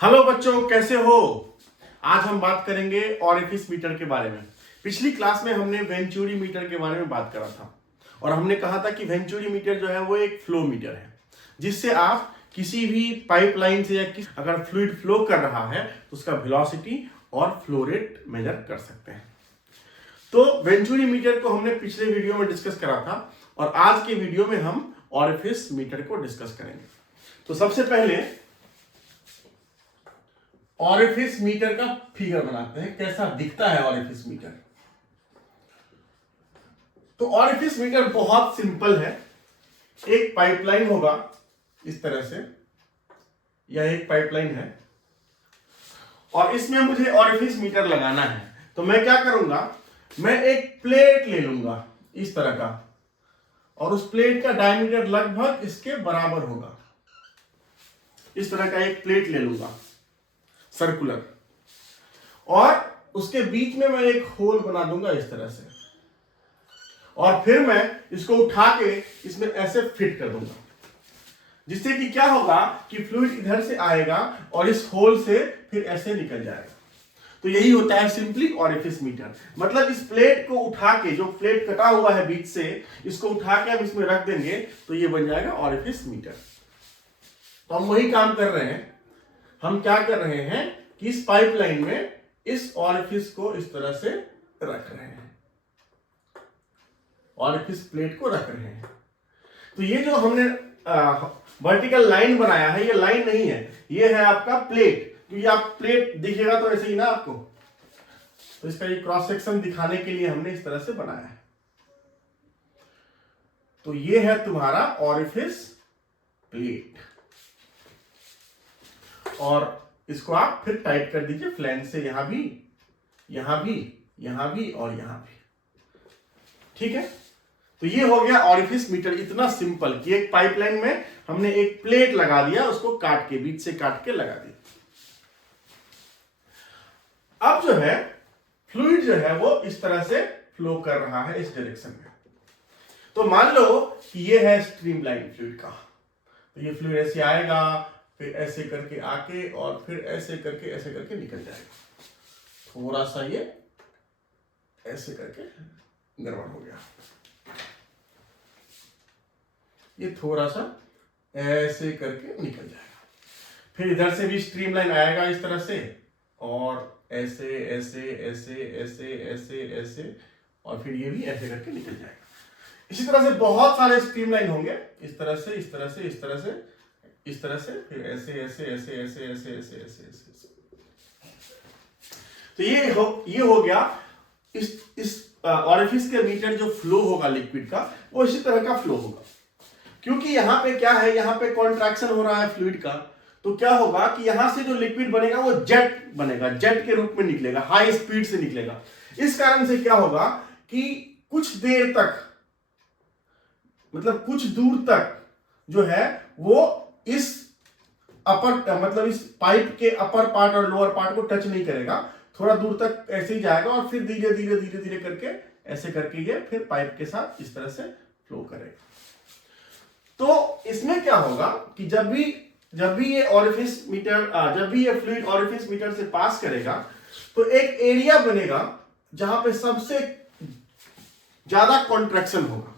Hello बच्चों, कैसे हो। आज हम बात करेंगे ऑरिफिस मीटर के बारे में। पिछली क्लास में हमने वेंचुरी मीटर के बारे में बात करा था और हमने कहा था कि वेंचुरी मीटर जो है वो एक फ्लो मीटर है, जिससे आप किसी भी पाइपलाइन से या अगर फ्लूइड फ्लो कर रहा है तो उसका वेलोसिटी और फ्लो रेट मेजर कर सकते हैं। तो वेंचुरी मीटर को हमने पिछले वीडियो में डिस्कस करा था और आज के वीडियो में हम ऑरिफिस मीटर को डिस्कस करेंगे। तो सबसे पहले ऑरिफिस मीटर का फिगर बनाते हैं, कैसा दिखता है ऑरिफिस मीटर। तो ऑरिफिस मीटर बहुत सिंपल है। एक पाइपलाइन होगा इस तरह से, यह एक पाइपलाइन है और इसमें मुझे ऑरिफिस मीटर लगाना है। तो मैं क्या करूंगा, मैं एक प्लेट ले लूंगा इस तरह का और उस प्लेट का डायमीटर लगभग इसके बराबर होगा। इस तरह का एक प्लेट ले लूंगा सर्कुलर और उसके बीच में मैं एक होल बना दूंगा इस तरह से और फिर मैं इसको उठा के इसमें ऐसे फिट कर दूंगा, जिससे कि क्या होगा कि फ्लूइड इधर से आएगा और इस होल से फिर ऐसे निकल जाएगा। तो यही होता है सिंपली ऑरिफिस मीटर। मतलब इस प्लेट को उठा के, जो प्लेट कटा हुआ है बीच से, इसको उठा के हम इसमें रख देंगे तो ये बन जाएगा ऑरिफिस मीटर। तो हम वही काम कर रहे हैं। हम क्या कर रहे हैं कि इस पाइपलाइन में इस ऑरिफिस को इस तरह से रख रहे हैं, ऑरिफिस प्लेट को रख रहे हैं। तो ये जो हमने वर्टिकल लाइन बनाया है, ये लाइन नहीं है, ये है आपका प्लेट। क्योंकि आप प्लेट दिखेगा तो ऐसे ही ना आपको, तो इसका ये क्रॉस सेक्शन दिखाने के लिए हमने इस तरह से बनाया है। तो ये है तुम्हारा ऑरिफिस प्लेट और इसको आप फिर टाइट कर दीजिए फ्लैंज से, यहां भी, यहां भी, यहां भी और यहां भी। ठीक है, तो ये हो गया ऑरिफिस मीटर। इतना सिंपल कि एक पाइपलाइन में हमने एक प्लेट लगा दिया, उसको काट के, बीच से काट के लगा दिया। अब जो है फ्लूइड जो है वो इस तरह से फ्लो कर रहा है इस डायरेक्शन में। तो मान लो कि ये है स्ट्रीमलाइन फ्लूइड का, तो ये फ्लूइड ऐसे आएगा, फिर ऐसे करके आके और फिर ऐसे करके निकल जाएगा। थोड़ा सा ये ऐसे करके गड़बड़ हो गया, ये थोड़ा सा ऐसे करके निकल जाएगा। फिर इधर से भी स्ट्रीमलाइन आएगा इस तरह से और ऐसे ऐसे ऐसे ऐसे ऐसे ऐसे और फिर ये भी ऐसे करके निकल जाएगा। इसी तरह से बहुत सारे स्ट्रीमलाइन होंगे, इस तरह से, इस तरह से, इस तरह से, इस तरह से, फिर ऐसे ऐसे ऐसे ऐसे ऐसे ऐसे ऐसे ऐसे। तो ये हो गया इस ऑरिफिस के मीटर जो फ्लो होगा लिक्विड का, वो इसी तरह का फ्लो होगा। क्योंकि यहां पे क्या है, यहां पे कॉन्ट्रैक्शन हो रहा है फ्लूइड का, तो क्या होगा कि यहां से जो लिक्विड बनेगा वो जेट बनेगा, जेट के रूप में निकलेगा, हाई स्पीड से निकलेगा। इस कारण से क्या होगा कि कुछ देर तक, मतलब कुछ दूर तक जो है वो इस अपर, मतलब इस पाइप के अपर पार्ट और लोअर पार्ट को टच नहीं करेगा। थोड़ा दूर तक ऐसे ही जाएगा और फिर धीरे धीरे धीरे धीरे करके ऐसे करके ये फिर पाइप के साथ इस तरह से फ्लो करेगा। तो इसमें क्या होगा कि जब भी ये ऑरिफिस मीटर, जब भी ये फ्लूइड ऑरिफिस मीटर से पास करेगा तो एक एरिया बनेगा जहां पे सबसे ज्यादा कॉन्ट्रैक्शन होगा।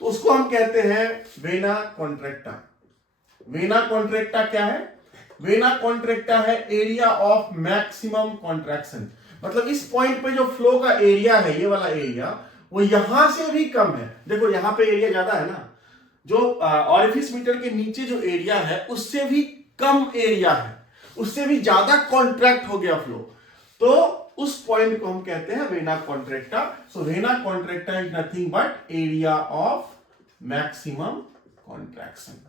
तो उसको हम कहते हैं वेना कॉन्ट्रैक्टा। वेना कॉन्ट्रैक्टा क्या है? वेना कॉन्ट्रैक्टा है एरिया ऑफ मैक्सिमम कॉन्ट्रैक्शन। मतलब इस पॉइंट पे जो फ्लो का एरिया है, ये वाला एरिया, वो यहां से भी कम है। देखो यहां पे एरिया ज्यादा है ना, जो ऑरिफिस मीटर के नीचे जो एरिया है उससे भी कम एरिया है, उससे भी ज्यादा कॉन्ट्रैक्ट हो गया फ्लो। तो उस पॉइंट को हम कहते हैं vena contracta. So vena contracta is nothing but area of maximum contraction,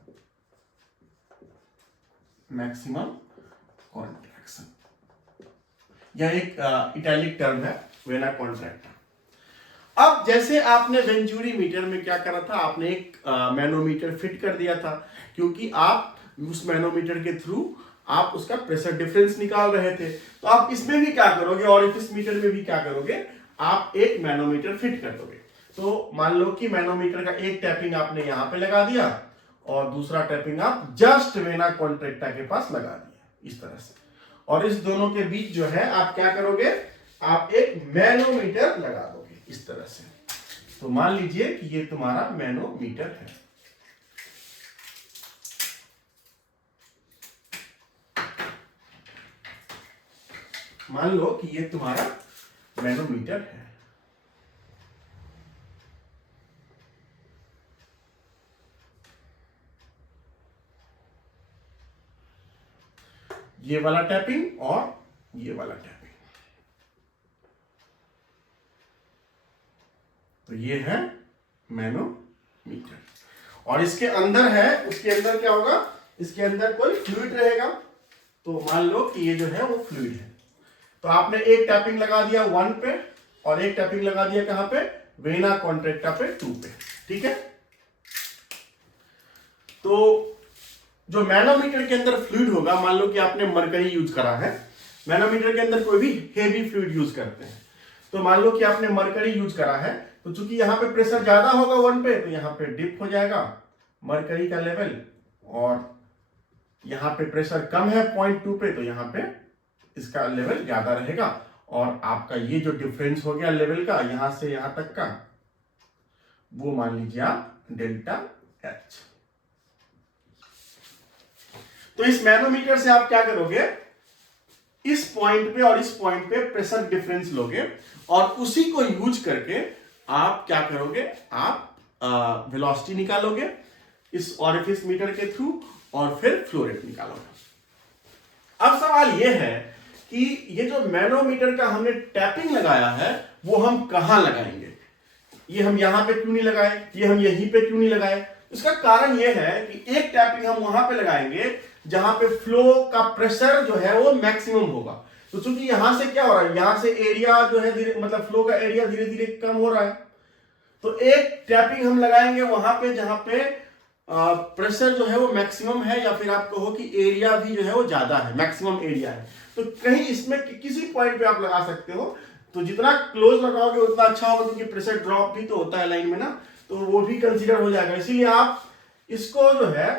maximum contraction. यह एक इटैलिक टर्म है, वेना कॉन्ट्रैक्टा। अब जैसे आपने वेंचुरी मीटर में क्या करा था, आपने एक मैनोमीटर फिट कर दिया था, क्योंकि आप उस मैनोमीटर के थ्रू आप उसका प्रेशर डिफरेंस निकाल रहे थे। तो आप इसमें भी क्या करोगे, ऑरिफिस मीटर में भी क्या करोगे, आप एक मैनोमीटर फिट कर दोगे। तो मान लो कि मैनोमीटर का एक टैपिंग आपने यहां पे लगा दिया और दूसरा टैपिंग आप जस्ट वेना कॉन्ट्रैक्टा के पास लगा दिया, इस तरह से। और इस दोनों के बीच जो है आप क्या करोगे, आप एक मैनोमीटर लगा दोगे इस तरह से। तो मान लीजिए कि ये तुम्हारा मैनोमीटर है। मान लो कि ये तुम्हारा मैनोमीटर है। ये वाला टैपिंग और ये वाला टैपिंग। तो ये है मैनोमीटर। और इसके अंदर है, उसके अंदर क्या होगा, इसके अंदर कोई फ्लूइड रहेगा। तो मान लो कि ये जो है वो फ्लूइड है। तो आपने एक टैपिंग लगा दिया 1 पे और एक टैपिंग लगा दिया कहां पे, वेना कॉन्ट्रैक्टा पे 2 पे। ठीक है। तो जो मैनोमीटर के अंदर फ्लूइड होगा, मान लो कि आपने मरकरी यूज करा है, मैनोमीटर के अंदर कोई भी हेवी फ्लूइड यूज करते हैं। तो मान लो कि आपने मरकरी यूज करा है, तो चूंकि यहां पे प्रेशर ज्यादा होगा 1 पे, तो यहां पे डिप हो जाएगा मरकरी का लेवल, और यहां पे प्रेशर कम है 0.2 पे, तो यहां पे इसका लेवल ज्यादा रहेगा। और आपका ये जो डिफरेंस हो गया लेवल का यहां से यहां तक का, वो मान लीजिए आप डेल्टा एच। तो इस मैनोमीटर से आप क्या करोगे, इस पॉइंट पे और इस पॉइंट पे प्रेशर डिफरेंस लोगे और उसी को यूज करके आप क्या करोगे, आप वेलोसिटी निकालोगे इस ऑरिफिस मीटर के थ्रू और फिर फ्लो रेट निकालोगे। अब सवाल यह है कि ये जो मैनोमीटर का हमने टैपिंग लगाया है वो हम कहां लगाएंगे। ये हम यहां पे क्यों नहीं लगाए, ये हम यहीं पे क्यों नहीं लगाए। इसका कारण यह है कि एक टैपिंग हम वहां पे लगाएंगे जहां पे फ्लो का प्रेशर जो है वो मैक्सिमम होगा। तो चूंकि यहां से क्या हो रहा है, यहां से एरिया जो है मतलब फ्लो का एरिया धीरे धीरे कम हो रहा है। तो एक टैपिंग हम लगाएंगे वहां पे जहां पे प्रेशर जो है वो मैक्सिमम है, या फिर आप कहो कि एरिया भी जो है वो ज्यादा है, मैक्सिमम एरिया है। तो कहीं इसमें किसी पॉइंट पे आप लगा सकते हो। तो जितना क्लोज लगाओगे उतना अच्छा होगा, क्योंकि प्रेशर ड्रॉप भी तो होता है लाइन में ना, तो वो भी कंसीडर हो जाएगा। इसीलिए आप इसको जो है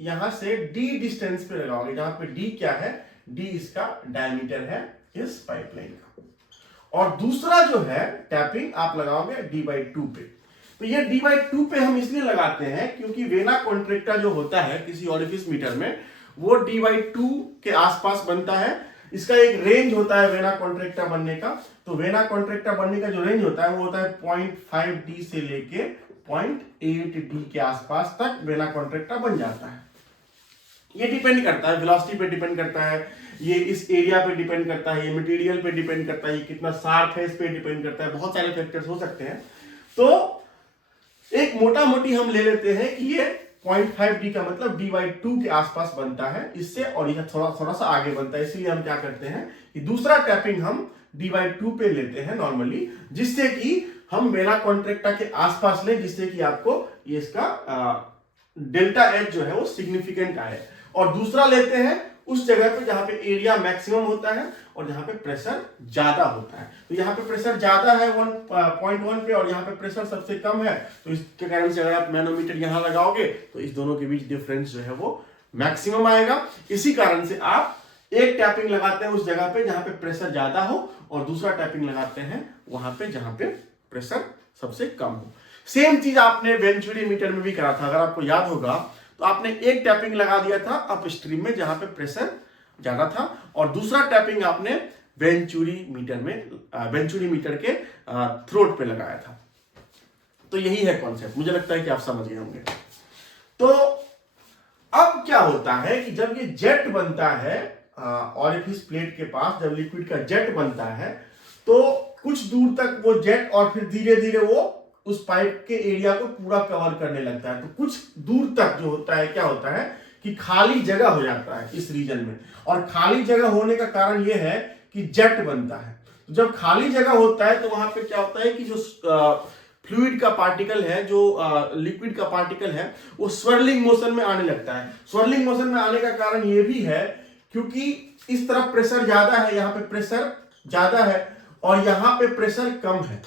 यहां से डी डिस्टेंस पे लगाओगे, जहां पे डी क्या है, डी इसका डायमीटर है इस पाइपलाइन का। और दूसरा जो है टैपिंग आप लगाओगे d/2 पे। तो ये d/2 पे हम इसलिए लगाते हैं क्योंकि वेना कॉन्ट्रैक्टा जो होता है किसी ऑरिफिस मीटर में, वो d/2 के आसपास बनता है। इसका एक रेंज होता है वेना कॉन्ट्रैक्टा बनने का। तो वेना कॉन्ट्रैक्टा बनने का जो रेंज होता है वो होता है 0.5d से लेके 0.8d के आसपास तक वेना कॉन्ट्रैक्टा बन जाता है। ये डिपेंड करता है, वेलोसिटी पे डिपेंड करता है, ये इस एरिया पे डिपेंड करता है, ये मटेरियल पे डिपेंड करता है, ये कितना शार्प है इस पे डिपेंड करता है, बहुत सारे फैक्टर्स हो सकते हैं। तो एक मोटा मोटी हम ले लेते हैं कि ये 0.5d का मतलब d/2 के आसपास बनता है इससे, और यह थोड़ा सा आगे बनता है। इसलिए हम क्या करते हैं कि दूसरा टैपिंग हम d/2 पे लेते हैं नॉर्मली, जिससे कि हम वेना कॉन्ट्रैक्टा के आसपास लें, जिससे कि आपको ये इसका डेल्टा एच जो है वो सिग्निफिकेंट आए। और दूसरा लेते हैं उस जगह पे जहां पे एरिया मैक्सिमम होता है और जहां पे प्रेशर ज्यादा होता है। तो यहाँ पे प्रेशर ज्यादा है 1.1 पे और यहाँ पे प्रेशर सबसे कम है। तो इसके कारण से अगर आप मैनोमीटर यहाँ लगाओगे तो इस दोनों के बीच डिफरेंस जो है वो मैक्सिमम आएगा। इसी कारण से आप एक टैपिंग लगाते हैं उस जगह पे जहां पे प्रेशर ज्यादा हो और दूसरा टैपिंग लगाते हैं वहां पे जहां पे प्रेशर सबसे कम हो। सेम चीज आपने वेंचुरी मीटर में भी करा था, अगर आपको याद होगा तो आपने एक टैपिंग लगा दिया था अप स्ट्रीम में जहां पे प्रेशर ज्यादा था, और दूसरा टैपिंग आपने वेंचुरी मीटर के थ्रोट पे लगाया था। तो यही है कॉन्सेप्ट, मुझे लगता है कि आप समझ गए होंगे। तो अब क्या होता है कि जब ये जेट बनता है ऑरिफिस प्लेट के पास, जब लिक्विड का जेट बनता है तो कुछ दूर तक वो जेट और फिर धीरे धीरे वो उस पाइप के एरिया को पूरा कवर करने लगता है। तो कुछ दूर तक जो होता है, क्या होता है कि खाली जगह हो जाता है इस रीजन में, और खाली जगह होने का कारण यह है कि जेट बनता है। तो जब खाली जगह होता है तो वहां पे क्या होता है कि जो फ्लूइड का पार्टिकल है, जो लिक्विड का पार्टिकल है, वो स्वर्लिंग मोशन में आने लगता है। स्वर्लिंग मोशन में आने का कारण यह भी है क्योंकि इस तरफ प्रेशर ज्यादा है, यहाँ पे प्रेशर ज्यादा है और यहाँ पे प्रेशर कम है।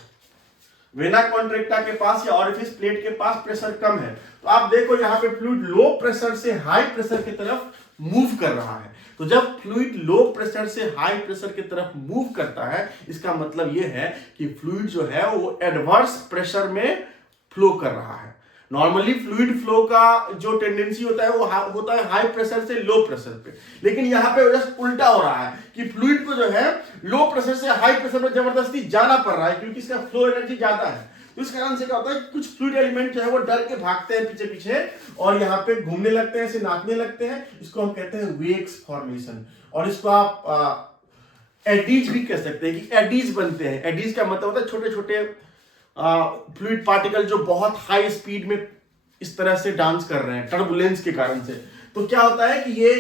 वेना कॉन्ट्रैक्टा के पास या ऑरिफिस प्लेट के पास प्रेशर कम है। तो आप देखो यहाँ पे फ्लूइड लो प्रेशर से हाई प्रेशर की तरफ मूव कर रहा है। तो जब फ्लूइड लो प्रेशर से हाई प्रेशर की तरफ मूव करता है, इसका मतलब यह है कि फ्लूइड जो है वो एडवर्स प्रेशर में फ्लो कर रहा है। नॉर्मली फ्लूइड फ्लो का जो टेंडेंसी होता है वो होता है हाई प्रेशर से लो प्रेशर पे, लेकिन यहाँ पे जस्ट उल्टा हो रहा है कि फ्लूइड को जो है लो प्रेशर से हाई प्रेशर में जबरदस्ती जाना पड़ रहा है, क्योंकि इसका फ्लो एनर्जी ज्यादा है। तो इस कारण से क्या होता है कि कुछ फ्लूइड एलिमेंट जो है वो डर के भागते हैं पीछे पीछे और यहाँ पे घूमने लगते हैं, ऐसे नाचने लगते हैं। इसको हम कहते हैं वेव्स फॉर्मेशन, और इसको आप एडीज भी कह सकते हैं कि एडीज बनते हैं। एडीज का मतलब होता है छोटे छोटे फ्लूइड पार्टिकल जो बहुत हाई स्पीड में इस तरह से डांस कर रहे हैं टर्बुलेंस के कारण से। तो क्या होता है कि ये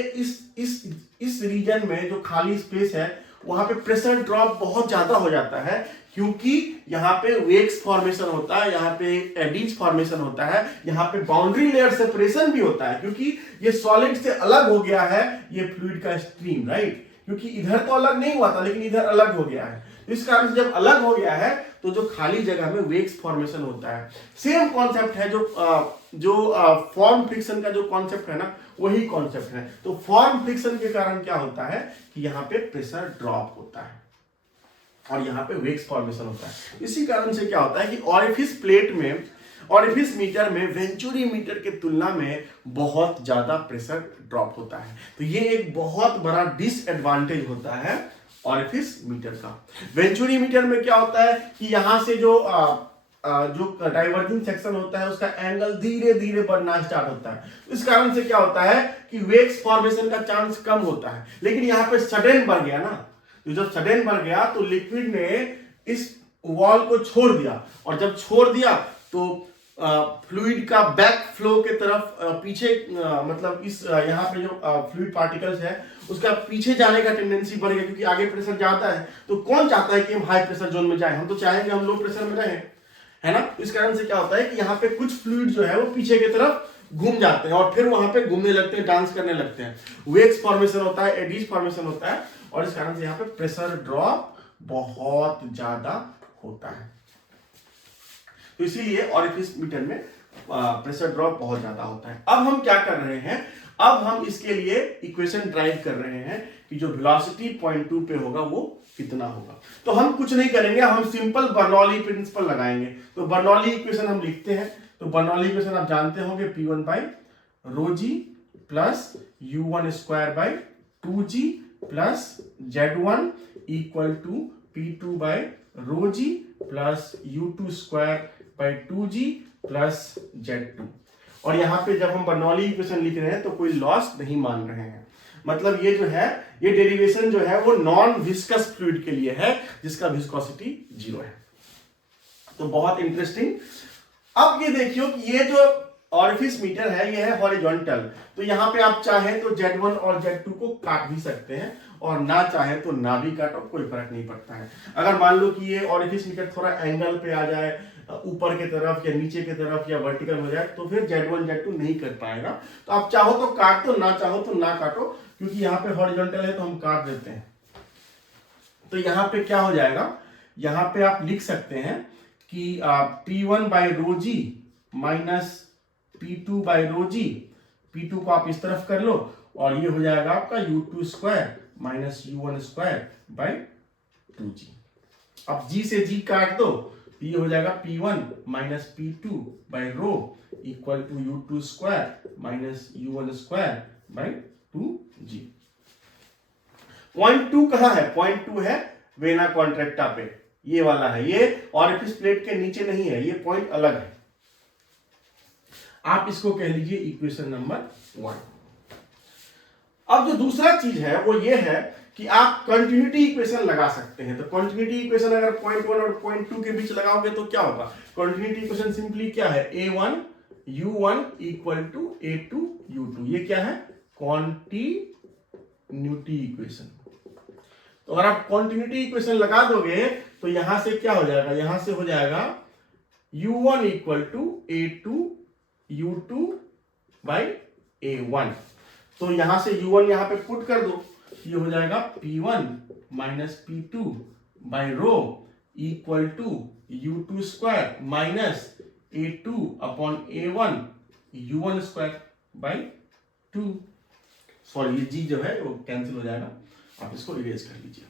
इस रीजन में जो खाली स्पेस है वहां पे प्रेशर ड्रॉप बहुत ज्यादा हो जाता है, क्योंकि यहाँ पे वेव्स फॉर्मेशन होता है, यहाँ पे एडीज फॉर्मेशन होता है, यहाँ पे बाउंड्री लेयर सेपरेशन भी होता है, क्योंकि ये सॉलिड से अलग हो गया है ये फ्लूइड का स्ट्रीम, राइट। क्योंकि इधर तो अलग नहीं हुआ था लेकिन इधर अलग हो गया है। इस कारण से जब अलग हो गया है तो जो खाली जगह में वेव्स फॉर्मेशन होता है। सेम कॉन्सेप्ट है जो फॉर्म फ्रिक्शन का जो कॉन्सेप्ट है ना, वही कॉन्सेप्ट है। तो फॉर्म फ्रिक्शन के कारण क्या होता है कि यहाँ पे प्रेशर ड्रॉप होता है और यहाँ पे वेव्स फॉर्मेशन होता है। इसी कारण से क्या होता है कि ऑरिफिस प्लेट में, ऑरिफिस मीटर में वेंचुरी मीटर की तुलना में बहुत ज्यादा प्रेशर ड्रॉप होता है। तो ये एक बहुत बड़ा डिसएडवांटेज होता है ऑरिफिस मीटर का। वेंचुरी मीटर में क्या होता है कि यहां से जो डाइवर्जिंग सेक्शन होता है उसका एंगल धीरे धीरे बढ़ना स्टार्ट होता है। इस कारण से क्या होता है कि वेव्स फॉर्मेशन का चांस कम होता है। लेकिन यहाँ पे सडन बढ़ गया ना, तो जब सडन बढ़ गया तो लिक्विड ने इस वॉल को छोड़ दिया, और जब छोड़ दिया तो फ्लूइड का बैक फ्लो के तरफ पीछे मतलब इस यहाँ पे जो फ्लूइड पार्टिकल्स है उसका पीछे जाने का टेंडेंसी बढ़ गया, क्योंकि आगे प्रेशर जाता है। तो कौन चाहता है कि हम हाई प्रेशर जोन में जाएं? हम तो चाहेंगे हम लो प्रेशर में रहें, है ना। इस कारण से क्या होता है कि यहाँ पे कुछ फ्लूइड जो है वो पीछे की तरफ घूम जाते हैं और फिर वहां पे घूमने लगते हैं, डांस करने लगते हैं। वेव्स फॉर्मेशन होता है, एडीज फॉर्मेशन होता है, और इस कारण से यहाँ पे प्रेशर ड्रॉप बहुत ज्यादा होता है। तो इसीलिए ऑरिफिस मीटर में प्रेशर ड्रॉप बहुत ज्यादा होता है। अब हम क्या कर रहे हैं, अब हम इसके लिए इक्वेशन ड्राइव कर रहे हैं कि जो वेलोसिटी पॉइंट 2 पे होगा वो कितना होगा। तो हम कुछ नहीं करेंगे, हम सिंपल बर्नौली प्रिंसिपल लगाएंगे। तो बर्नौली इक्वेशन हम लिखते हैं। तो बर्नौली इक्वेशन आप जानते होंगे, P1 by rho g plus U1 square by 2G plus Z1 equal to P2 by rho g plus U2 square by 2G plus Z2। और यहाँ पे जब हम बर्नौली इक्वेशन लिख रहे हैं तो कोई लॉस नहीं मान रहे हैं, मतलब ये जो है ये डेरिवेशन जो है वो नॉन विस्कस फ्लूइड के लिए है जिसका विस्कोसिटी 0 है। तो बहुत इंटरेस्टिंग। अब ये देखियो कि ये जो ऑरिफिस मीटर है ये है हॉरिजॉन्टल, तो यहाँ पे आप चाहे तो Z1 और Z2 को काट भी सकते हैं और ना चाहे तो ना भी काटो, कोई फर्क नहीं पड़ता है। अगर मान लो कि ये ऑरिफिस मीटर थोड़ा एंगल पे आ जाए, ऊपर की तरफ या नीचे की तरफ या वर्टिकल हो जाए, तो फिर Z1 Z2 नहीं कर पाएगा। तो आप चाहो तो काट दो, ना चाहो तो ना काटो, क्योंकि यहाँ पे हॉरिजॉन्टल है तो हम काट देते हैं। तो यहाँ पे क्या हो जाएगा, यहाँ पे आप लिख सकते हैं कि P1 by rho g minus P2 by rho g, P2 को आप इस तरफ कर लो और ये हो जाएगा आपका U2 square minus U1 square by 2G। अब G से G काट दो, ये हो जाएगा P1 minus P2 by rho equal to U2 square minus U1 square by 2G। Point 2 कहां है? पॉइंट 2 है वेना कॉन्ट्रैक्टा पे, ये वाला है। ये ऑरिफिस प्लेट के नीचे नहीं है, ये पॉइंट अलग है। आप इसको कह लीजिए इक्वेशन नंबर 1। अब जो दूसरा चीज है वो ये है कि आप कंटिन्यूटी इक्वेशन लगा सकते हैं। तो कंटिन्यूटी इक्वेशन अगर पॉइंट 1 और पॉइंट 2 के बीच लगाओगे तो क्या होगा? कंटिन्यूटी इक्वेशन सिंपली क्या है? A1 U1 equal to A2 U2। ये क्या है? Continuity equation. तो अगर आप कॉन्टिन्यूटी इक्वेशन लगा दोगे तो यहां से क्या हो जाएगा? यहां से हो जाएगा U1 equal to A2 U2 by A1। तो यहां से U1 यहां पे पुट कर दो, ये हो जाएगा P1 minus P2 by rho equal to U2 square minus A2 upon A1 U1 square by 2। Sorry ये जी जो है वो कैंसिल हो जाएगा, आप इसको इरेज कर लीजिए।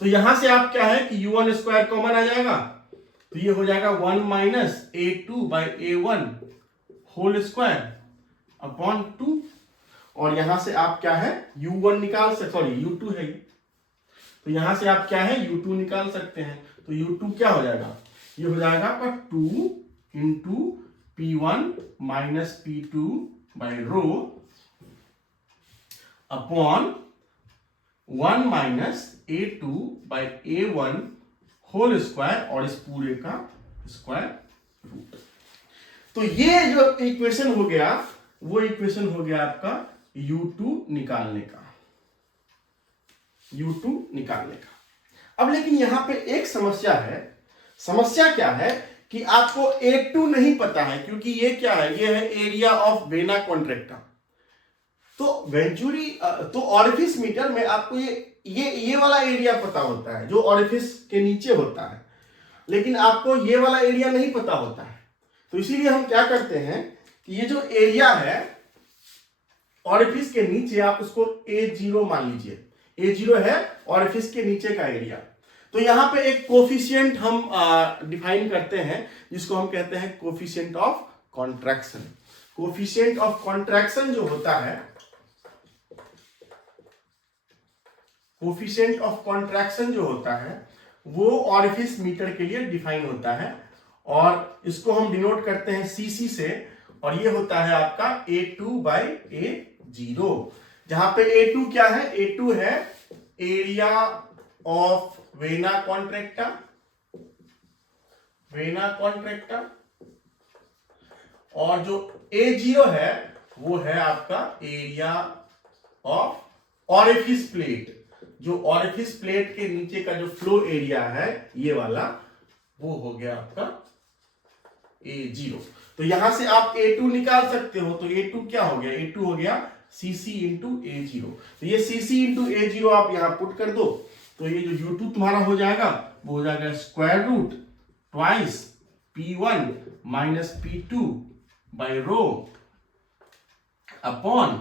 तो यहां से आप क्या है कि u1 स्क्वायर कॉमन आ जाएगा, तो ये हो जाएगा 1 minus a2 by a1 whole square upon 2। और यहां से आप क्या है u1 निकाल सकते, सॉरी u2 है, तो यहां से आप क्या है u2 निकाल सकते हैं। तो u2 क्या हो जाएगा, ये हो जाएगा आपका 2 into p1 minus p2 by rho upon 1 minus a2 by a1 whole square और इस पूरे का स्क्वायर रूट। तो ये जो इक्वेशन हो गया वो इक्वेशन हो गया आपका u2 निकालने का, u2 निकालने का। अब लेकिन यहां पे एक समस्या है। समस्या क्या है कि आपको a2 नहीं पता है, क्योंकि ये क्या है, ये है एरिया ऑफ वेना कॉन्ट्रैक्टा। तो वेंचुरी तो ऑरिफिस मीटर में आपको ये वाला एरिया पता होता है जो ऑरिफिस के नीचे होता है, लेकिन आपको ये वाला एरिया नहीं पता होता है। तो इसीलिए हम क्या करते हैं कि ये जो एरिया है ऑरिफिस के नीचे, आप उसको A0 मान लीजिए। A0 है ऑरिफिस के नीचे का एरिया। तो यहां पे एक कोफिशिएंट हम डिफाइन करते हैं जिसको हम कहते हैं coefficient of contraction. Coefficient of contraction जो होता है, कोफिशिएंट ऑफ कॉन्ट्रैक्शन जो होता है वो ऑरिफिस मीटर के लिए डिफाइन होता है और इसको हम डिनोट करते हैं सीसी से, और ये होता है आपका A2 बाई A0, जहां पे A2 क्या है, A2 है area of vena contracta, vena contracta, और जो A0 है वो है आपका एरिया ऑफ ऑरिफिस प्लेट। जो ऑरिफिस प्लेट के नीचे का जो फ्लो एरिया है ये वाला, वो हो गया आपका A0। तो यहां से आप A2 निकाल सकते हो। तो A2 क्या हो गया, A2 हो गया CC इंटू A0। तो ये CC इंटू A0 आप यहां पुट कर दो, तो ये जो U2 तुम्हारा हो जाएगा वो हो जाएगा square root twice P1 minus P2 by rho upon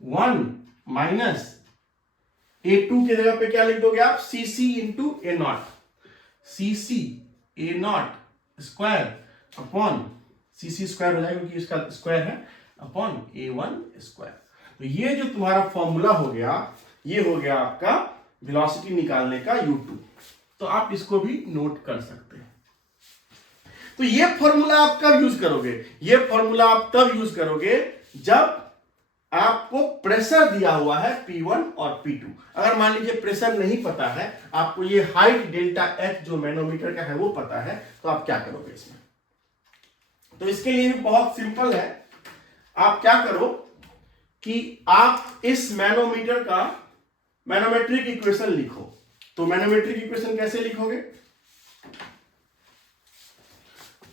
1 minus A2 के जगह पे क्या लिख दोगे आप, CC into A0, CC A0 square upon CC square हो जाएगा क्योंकि इसका स्क्वायर है, अपॉन A1 स्क्वायर। तो ये जो तुम्हारा फॉर्मूला हो गया, ये हो गया आपका वेलोसिटी निकालने का U2। तो आप इसको भी नोट कर सकते हैं। तो ये फॉर्मूला आप कब यूज करोगे, ये फॉर्मूला आप तब यूज करोगे जब आपको प्रेशर दिया हुआ है P1 और P2। अगर मान लीजिए प्रेशर नहीं पता है, आपको ये हाइट डेल्टा H जो मैनोमीटर का है वो पता है, तो आप क्या करोगे इसमें। तो इसके लिए भी बहुत सिंपल है। आप क्या करो कि आप इस मैनोमीटर का मैनोमेट्रिक इक्वेशन लिखो। तो मैनोमेट्रिक इक्वेशन कैसे लिखोगे,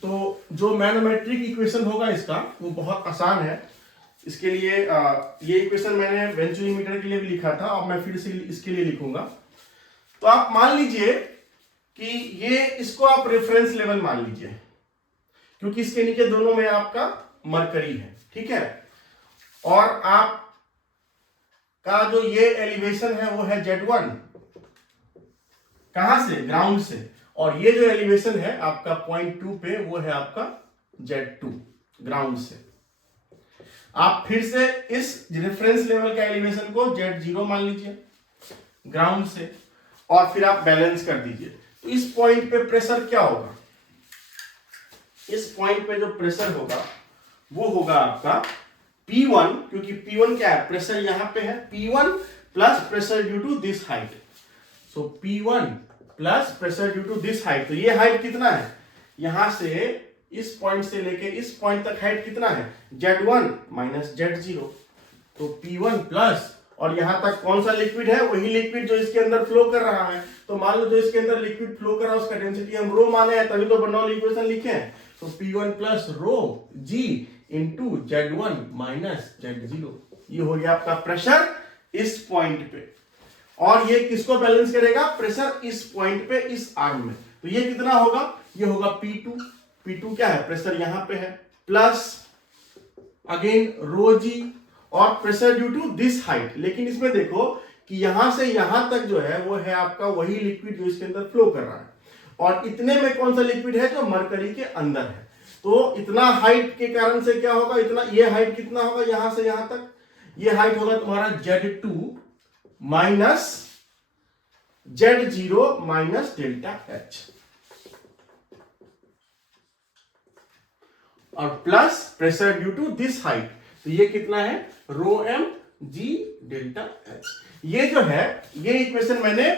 तो जो मैनोमेट्रिक इक्वेशन होगा इसका वो बहुत आसान है। इसके लिए ये इक्वेशन मैंने वेंचुरी मीटर के लिए भी लिखा था, अब मैं फिर से इसके लिए लिखूंगा। तो आप मान लीजिए कि ये इसको आप रेफरेंस लेवल मान लीजिए, क्योंकि इसके नीचे दोनों में आपका मरकरी है, ठीक है। और आप का जो ये एलिवेशन है वो है Z1, कहां से, ग्राउंड से, और ये जो एलिवेशन है आपका 0.2 पे वो है आपका Z2 ग्राउंड से। आप फिर से इस रेफरेंस लेवल का एलिवेशन को Z0 मान लीजिए ग्राउंड से, और फिर आप बैलेंस कर दीजिए। तो इस पॉइंट पे प्रेशर क्या होगा, इस पॉइंट पे जो प्रेशर होगा वो होगा आपका P1, क्योंकि P1 क्या है, प्रेशर यहां पे है, P1 plus pressure due to this height. So P1 plus pressure due to this height. तो ये हाइट कितना है, यहां से इस पॉइंट से लेके इस पॉइंट तक हाइट कितना है, Z1 माइनस Z0। तो P1 प्लस, और यहां तक कौन सा लिक्विड है, वही लिक्विड जो इसके अंदर फ्लो कर रहा है। तो मान लो जो इसके अंदर लिक्विड फ्लो कर रहा है उसका डेंसिटी हम रो माने हैं, तभी तो बर्नौली इक्वेशन लिखे हैं। तो P1 प्लस रो G into Z1 minus Z0, ये हो गया आपका प्रेशर इस पॉइंट पे। और ये किसको बैलेंस करेगा, प्रेशर इस पॉइंट पे इस आर्म में। तो ये कितना होगा, ये होगा P2। P2 क्या है, प्रेशर यहां पे है, प्लस अगेन रो G, और pressure due to this height. लेकिन इसमें देखो कि यहां से यहां तक जो है वो है आपका वही लिक्विड जो इसके अंदर फ्लो कर रहा है, और इतने में कौन सा लिक्विड है जो मरकरी के अंदर है। तो इतना हाइट के कारण से क्या होगा, इतना ये हाइट कितना होगा यहां से यहां तक, ये हाइट होगा तुम्हारा Z2 minus Z0 minus delta H, और plus pressure due to this height, तो ये कितना है rho m g delta H। ये जो है ये इक्वेशन मैंने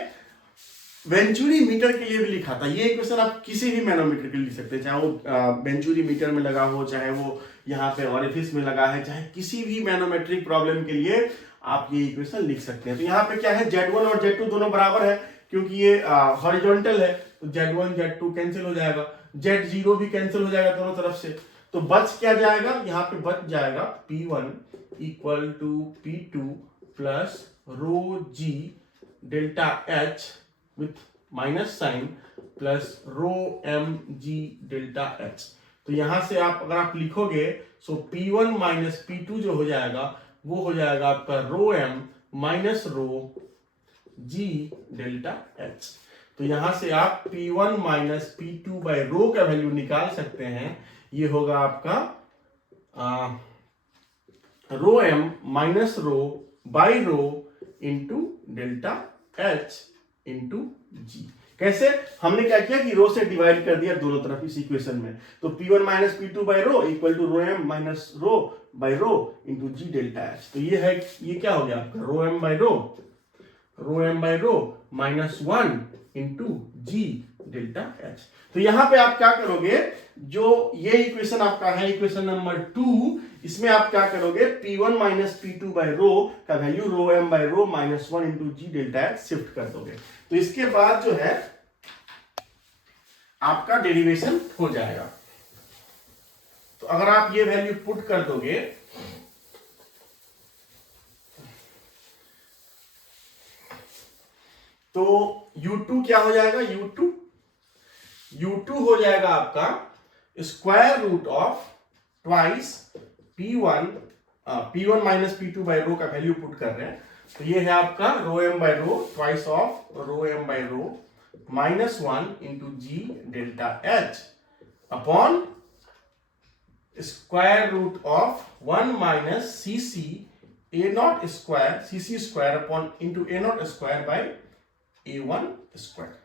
वेंचुरी मीटर के लिए भी लिखा था। ये इक्वेशन आप किसी भी मैनोमीटर के लिए लिख सकते हैं, चाहे वो वेंचुरी मीटर में लगा हो, चाहे वो यहाँ पे ऑरिफिस में लगा है, चाहे किसी भी मैनोमेट्रिक प्रॉब्लम के लिए आप ये इक्वेशन लिख सकते हैं। तो यहाँ पे क्या है Z1 और Z2 दोनों बराबर है, क्योंकि ये हॉरिजॉन्टल है, तो Z1 Z2 कैंसिल हो जाएगा, Z0 भी कैंसिल हो जाएगा दोनों तरफ से। तो बच क्या जाएगा, यहाँ पे बच जाएगा P1 equal to P2 plus rho g delta H with minus sign plus rho m g delta H। तो यहां से आप अगर आप लिखोगे सो P1 माइनस P2 जो हो जाएगा वो हो जाएगा आपका रो एम माइनस रो जी डेल्टा H। तो यहां से आप P1 minus P2 by rho का वैल्यू निकाल सकते हैं। ये होगा आपका rho m minus rho by rho into delta H into g. कैसे, हमने क्या किया कि रो से डिवाइड कर दिया दोनों तरफ इस इक्वेशन में। तो P1 minus P2 by rho equal to rho m minus rho by rho into g delta H। तो ये है, ये क्या हो गया आपका rho m by rho minus 1 into g delta H। तो यहां पे आप क्या करोगे, जो ये इक्वेशन आपका है इक्वेशन नंबर 2, इसमें आप क्या करोगे P1 minus P2 by rho का value rho m by rho minus 1 into g delta H shift कर दोगे। तो इसके बाद जो है आपका डेरिवेशन हो जाएगा। तो अगर आप ये वैल्यू पुट कर दोगे तो U2 क्या हो जाएगा, U2 हो जाएगा आपका square root of twice P1 minus P2 by rho का वैल्यू पुट कर रहे हैं। तो ये है आपका rho m by rho twice of rho m by rho minus 1 into g delta H upon square root of 1 minus CC A not square CC square upon into A not square by A1 square.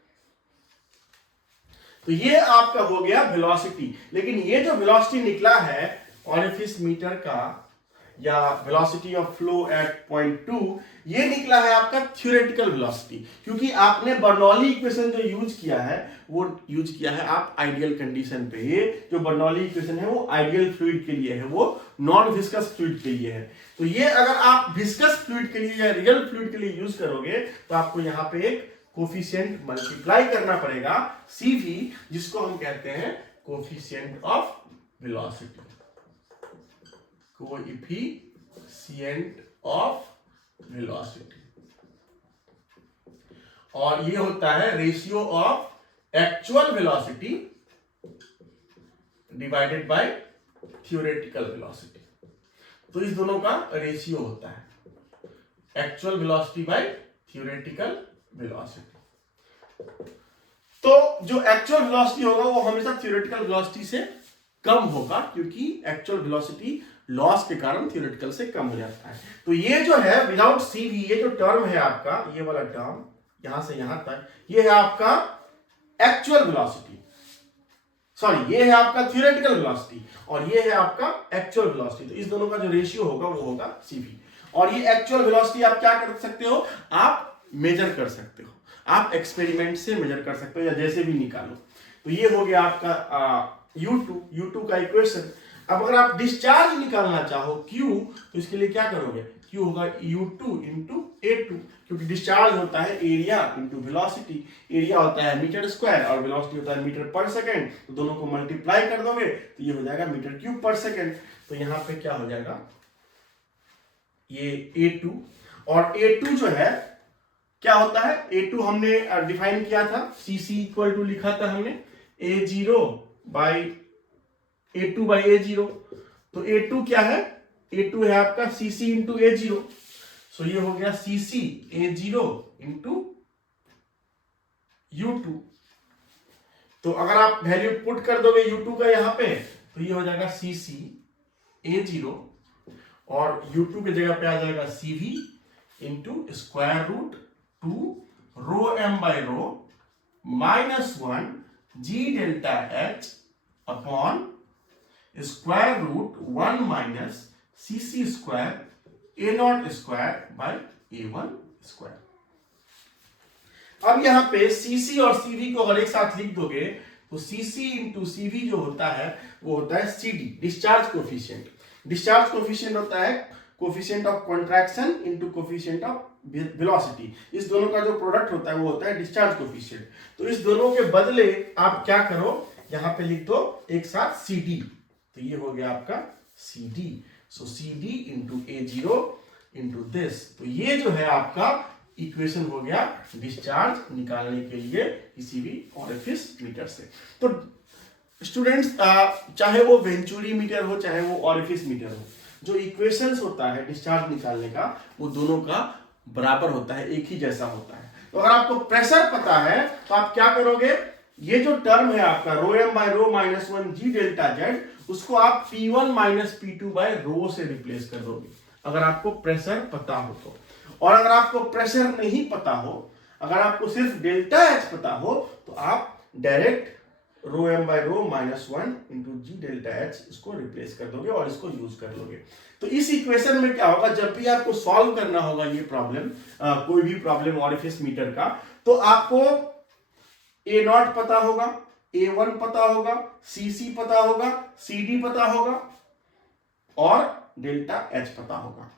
तो ये आपका हो गया velocity. लेकिन ये जो velocity निकला है ऑरिफिस मीटर का या velocity of flow at point 2, ये निकला है आपका थ्योरेटिकल वेलोसिटी, क्योंकि आपने बर्नौली इक्वेशन जो यूज किया है वो यूज किया है आप आइडियल कंडीशन पे। ये जो बर्नौली इक्वेशन है वो आइडियल फ्लूइड के लिए है, वो नॉन विस्कस फ्लूइड के लिए है। तो ये अगर आप विस्कस फ्लूइड के लिए या रियल फ्लूइड के लिए यूज करोगे तो आपको यहाँ पे एक कोफिशिएंट मल्टीप्लाई करना पड़ेगा CV, जिसको हम कहते हैं coefficient of velocity, coefficient of velocity. और ये होता है ratio of actual velocity divided by theoretical velocity. तो इस दोनों का रेशियो होता है actual velocity bye theoretical velocity. तो जो एक्चुअल वेलोसिटी होगा वो हमेशा थ्योरेटिकल वेलोसिटी से कम होगा, क्योंकि एक्चुअल वेलोसिटी लॉस के कारण थ्योरेटिकल से कम हो जाता है। तो ये जो है विदाउट CV, ये जो टर्म है आपका, ये वाला टर्म यहां से यहां तक, ये है आपका एक्चुअल वेलोसिटी, सॉरी ये है आपका थ्योरेटिकल वेलोसिटी और ये है आपका एक्चुअल वेलोसिटी। तो इस दोनों का जो रेशियो होगा वो होगा CV। और ये एक्चुअल वेलोसिटी आप क्या कर सकते हो, आप मेजर कर सकते हो, आप एक्सपेरिमेंट से मेजर कर सकते हो या जैसे भी निकालो। तो ये हो गया आपका U2 का इक्वेशन। अब अगर आप डिस्चार्ज निकालना चाहो Q, तो इसके लिए क्या करोगे, Q होगा U2 इंटू A2, क्योंकि डिस्चार्ज होता है एरिया इंटू वेलोसिटी। एरिया होता है मीटर स्क्वायर और वेलोसिटी होता है मीटर पर सेकेंड, तो दोनों को मल्टीप्लाई कर दोगे तो ये हो जाएगा मीटर क्यूब पर सेकेंड। तो यहां पे क्या हो जाएगा, ये A2, और A2 जो है क्या होता है, A2 हमने डिफाइन किया था, CC इक्वल टू लिखा था हमने A0 by A2 by A0। तो A2 क्या है, A2 है आपका CC इंटू A0, सो ये हो गया CC A0 इंटू U2। तो अगर आप वैल्यू पुट कर दोगे U2 का यहां पे, तो ये हो जाएगा CC A0 और U2 की जगह पे आ जाएगा CV into square root 2 rho m by rho -1 G delta H upon square root 1 minus CC square A0 square by A1 square. अब यहां पे CC और CV को अगर एक साथ लिख दोगे तो CC इंटू CV जो होता है वो होता है CD, discharge coefficient. Discharge coefficient होता है coefficient of contraction into coefficient of velocity. इस दोनों का जो प्रोडक्ट होता है वो होता है डिस्चार्ज कोफिशिएंट। तो इस दोनों के बदले आप क्या करो, यहां पे लिख दो एक साथ CD, तो ये हो गया आपका CD। So CD into A0 into this, तो ये जो है आपका इक्वेशन हो गया डिस्चार्ज निकालने के लिए किसी भी ऑरिफिस मीटर से। तो स्टूडेंट्स, चाहे वो वेंचुरी मीटर हो चाहे वो ऑरिफिस मीटर हो, जो इक्वेशंस होता है डिस्चार्ज निकालने का वो दोनों का बराबर होता है, एक ही जैसा होता है। तो अगर आपको प्रेशर पता है तो आप क्या करोगे, ये जो टर्म है आपका रो m by rho -1 G delta Z, उसको आप P1 माइनस P2 बाई रो से रिप्लेस कर दोगे अगर आपको प्रेशर पता हो तो। और अगर आपको प्रेशर नहीं पता हो, अगर आपको सिर्फ डेल्टा H पता हो, तो आप direct rho m by rho -1 into G delta H इसको रिप्लेस कर दोगे और इसको यूज कर लोगे। तो इस इक्वेशन में क्या होगा, जब भी आपको सॉल्व करना होगा ये प्रॉब्लम, कोई भी प्रॉब्लम ऑरिफिस मीटर का, तो आपको A0 पता होगा, A1 पता होगा, CC पता होगा, CD पता होगा और डेल्टा H पता होगा,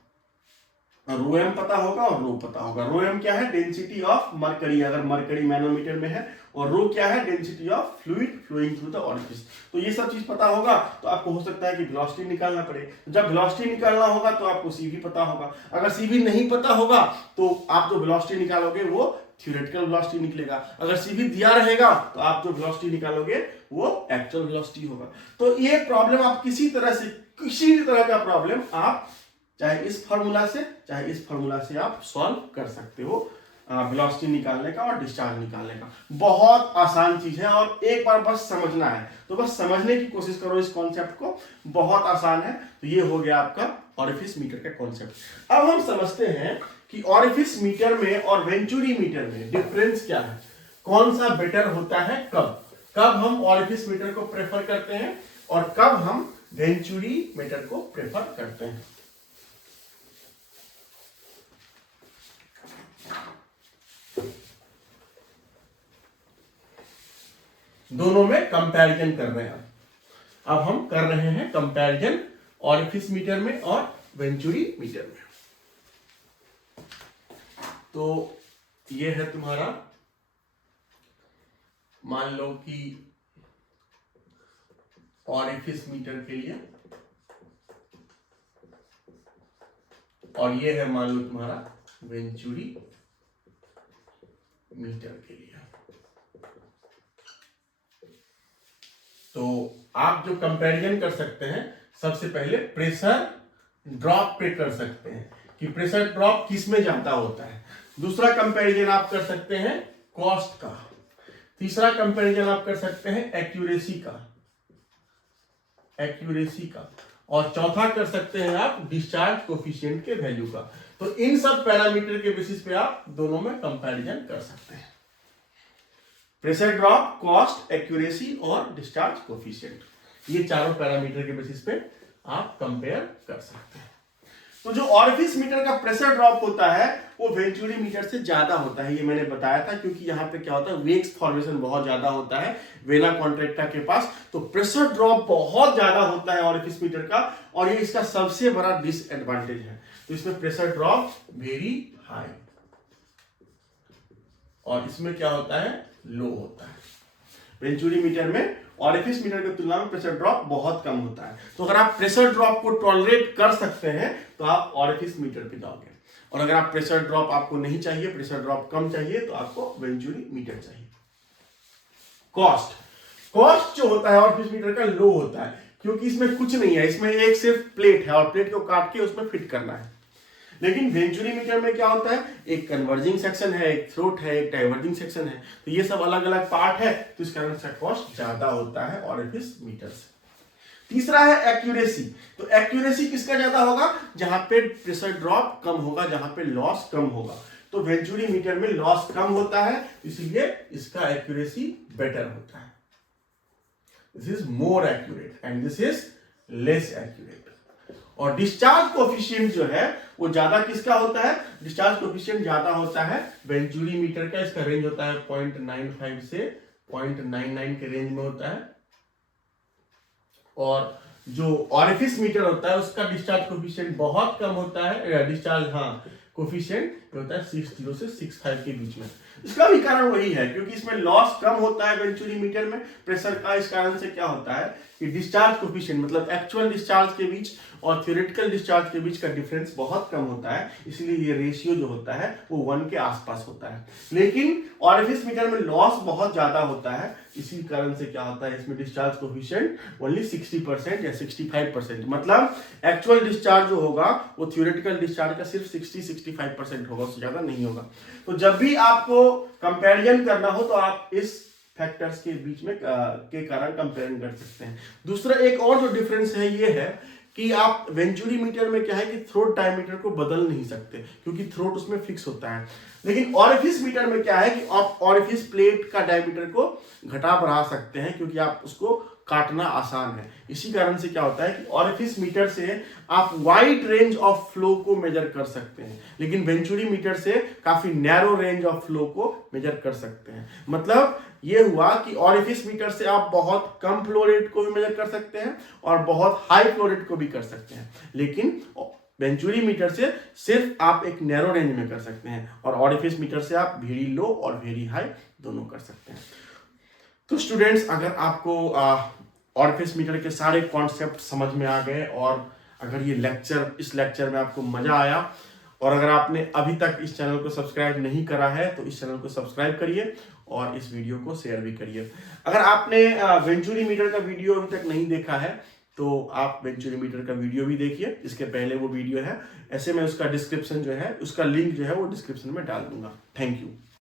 रो m पता होगा और रो पता होगा। रो m क्या है, डेंसिटी ऑफ मरकरी, अगर मरकरी मैनोमीटर में है, और रो क्या है, density of fluid flowing through the orifice. तो ये सब चीज पता होगा तो आपको हो सकता है कि वेलोसिटी निकालना पड़े। जब वेलोसिटी निकालना होगा तो आपको CV पता होगा। अगर CV नहीं पता होगा तो आप जो वेलोसिटी निकालोगे वो थ्योरेटिकल वेलोसिटी निकलेगा। अगर CV दिया रहेगा तो आप जो वेलोसिटी निकालोगे वो एक्चुअल वेलोसिटी होगा। तो ये प्रॉब्लम आप किसी तरह से, किसी भी तरह का प्रॉब्लम आप चाहे इस फार्मूला से चाहे इस फार्मूला से आप सॉल्व कर सकते हो, वेलोसिटी निकालने का और डिस्चार्ज निकालने का। बहुत आसान चीज है और एक बार बस समझना है, तो बस समझने की कोशिश करो इस कॉन्सेप्ट को, बहुत आसान है। तो ये हो गया आपका ऑरिफिस मीटर का कॉन्सेप्ट। अब हम समझते हैं कि ऑरिफिस मीटर में और वेंचुरी मीटर में डिफरेंस क्या है, कौन सा बेटर होता है, कब हम ऑरिफिस मीटर को प्रेफर करते हैं और कब हम वेंचुरी मीटर को प्रेफर करते हैं। दोनों में कंपैरिजन कर रहे हैं। अब हम कर रहे हैं कंपैरिजन ऑरिफिस मीटर में और वेंचुरी मीटर में। तो ये है तुम्हारा, मान लो कि ऑरिफिस मीटर के लिए, और ये है मान लो तुम्हारा वेंचुरी मीटर के लिए। तो आप जो कंपैरिजन कर सकते हैं, सबसे पहले प्रेशर ड्रॉप पे कर सकते हैं कि प्रेशर ड्रॉप किस में ज्यादा होता है। दूसरा कंपैरिजन आप कर सकते हैं कॉस्ट का। तीसरा कंपैरिजन आप कर सकते हैं एक्यूरेसी का। और चौथा कर सकते हैं आप डिस्चार्ज कोफिशिएंट के वैल्यू का। तो इन सब पैरामीटर के बेसिस पे आप दोनों में कंपैरिजन कर सकते हैं, प्रेशर ड्रॉप, कॉस्ट, एक्यूरेसी और डिस्चार्ज कोफिशिएंट। ये चारों पैरामीटर के बेसिस पे आप कंपेयर कर सकते हैं। तो जो ऑरिफिस मीटर का प्रेशर ड्रॉप होता है वो वेंचुरी मीटर से ज्यादा होता है, ये मैंने बताया था, क्योंकि यहाँ पे क्या होता है, वेक्स फॉर्मेशन बहुत ज्यादा होता है वेना कॉन्ट्रैक्टा के पास, तो प्रेशर ड्रॉप बहुत ज्यादा होता है ऑरिफिस मीटर का, और ये इसका सबसे बड़ा डिसएडवांटेज है। तो इसमें प्रेशर ड्रॉप वेरी हाई और इसमें क्या होता है, लो होता है। वेंचुरी मीटर में ऑरिफिस मीटर की तुलना में प्रेशर ड्रॉप बहुत कम होता है। तो अगर आप प्रेशर ड्रॉप को टॉलरेट कर सकते हैं तो आप ऑरिफिस मीटर पे जाओगे, और अगर आप प्रेशर ड्रॉप आपको नहीं चाहिए, प्रेशर ड्रॉप कम चाहिए, तो आपको वेंचुरी मीटर चाहिए। कॉस्ट जो होता है ऑरिफिस मीटर का लो होता है, क्योंकि इसमें कुछ नहीं है, इसमें एक सिर्फ प्लेट है और प्लेट को काट के उसमें फिट करना है। लेकिन वेंचुरीमीटर में क्या होता है, एक कन्वर्जिंग सेक्शन है, एक थ्रोट है, एक डाइवर्जिंग सेक्शन है, तो ये सब अलग अलग पार्ट है, तो इस कारण से कॉस्ट ज्यादा होता है ऑरिफिस मीटर से। तीसरा है एक्यूरेसी। तो एक्यूरेसी किसका ज्यादा होगा, जहां पे प्रेशर ड्रॉप कम होगा, जहां पे लॉस कम होगा। तो वेंचुरीमीटर में लॉस कम होता है, इसलिए इसका एक्यूरेसी बेटर होता है। This is more accurate and this is less accurate. और डिस्चार्ज कोफिशिएंट जो है वो ज्यादा किसका होता है, डिस्चार्ज कोफिशिएंट ज्यादा होता है वेंचुरीमीटर का। इसका रेंज होता है 0.95 से 0.99 के रेंज में होता है। और जो ऑरिफिस मीटर होता है उसका डिस्चार्ज कोफिशिएंट बहुत कम होता है, डिस्चार्ज कोफिशिएंट होता है 60 से 65 के बीच में। इसका भी कारण वही है, क्योंकि इसमें लॉस कम होता है वेंचुरीमीटर में प्रेशर का। इस कारण से क्या होता है कि डिस्चार्ज कोफिशिएंट मतलब एक्चुअल डिस्चार्ज के बीच और थ्योरेटिकल डिस्चार्ज के बीच का डिफरेंस बहुत कम होता है, इसलिए ये रेशियो जो होता है वो 1 के आसपास होता है। लेकिन ऑरिफिस मीटर में लॉस बहुत ज्यादा होता है, इसी कारण से क्या होता है इसमें डिस्चार्ज कोफिशिएंट ओनली 60% या 65%, मतलब एक्चुअल डिस्चार्ज जो होगा वो थ्योरेटिकल डिस्चार्ज का सिर्फ 60-65% होगा, उससे ज्यादा नहीं होगा। तो जब भी आपको कंपैरिजन करना हो तो आप इस फैक्टर्स के बीच में के कारण कंपेयर कर सकते हैं। दूसरा एक और जो डिफरेंस है ये है कि आप वेंचुरीमीटर में क्या है कि थ्रोट डायमीटर को बदल नहीं सकते, क्योंकि थ्रोट उसमें फिक्स होता है। लेकिन ऑरिफिस मीटर में क्या है कि आप ऑरिफिस प्लेट का डायमीटर को घटा बढ़ा सकते हैं, क्योंकि आप उसको काटना आसान है। इसी कारण से क्या होता है कि ऑरिफिस मीटर से आप वाइड रेंज ऑफ फ्लो को मेजर कर सकते हैं, लेकिन वेंचुरीमीटर से काफी नैरो रेंज ऑफ फ्लो को मेजर कर सकते हैं। मतलब ये हुआ कि ऑरिफिस मीटर से आप बहुत कम फ्लो रेट को भी मेजर कर सकते हैं और बहुत हाई फ्लो रेट को भी कर सकते हैं, लेकिन वेंचुरीमीटर से सिर्फ आप एक नैरो रेंज में कर सकते हैं, और ऑरिफिस मीटर से आप वेरी लो और वेरी हाई दोनों कर सकते हैं। तो स्टूडेंट्स, अगर आपको ऑरिफिस मीटर के सारे कॉन्सेप्ट समझ में आ गए और अगर ये इस लेक्चर में आपको मजा आया, और अगर आपने अभी तक इस चैनल को सब्सक्राइब नहीं करा है तो इस चैनल को सब्सक्राइब करिए और इस वीडियो को शेयर भी करिए। अगर आपने वेंचुरीमीटर का वीडियो अभी तक नहीं देखा है तो आप वेंचुरीमीटर का वीडियो भी देखिए, इसके पहले वो वीडियो है। ऐसे मैं उसका डिस्क्रिप्शन जो है, उसका लिंक जो है वो डिस्क्रिप्शन में डाल दूंगा। Thank you.